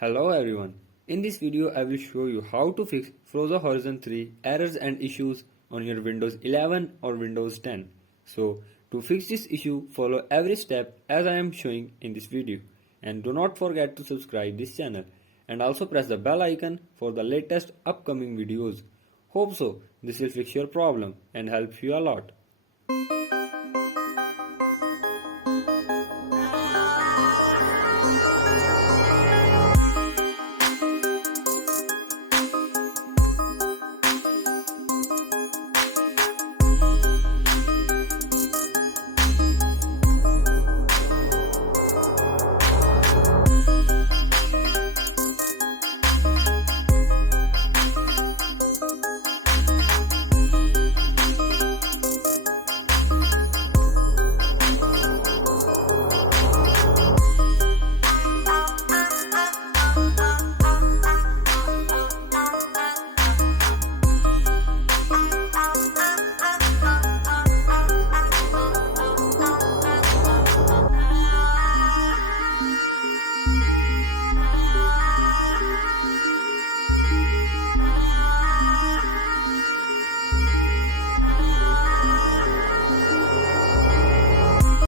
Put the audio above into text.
Hello everyone. In this video I will show you how to fix Froza Horizon 3 errors and issues on your Windows 11 or Windows 10. So to fix this issue, follow every step as I am showing in this video, and do not forget to subscribe this channel and also press the bell icon for the latest upcoming videos. Hope so this will fix your problem and help you a lot.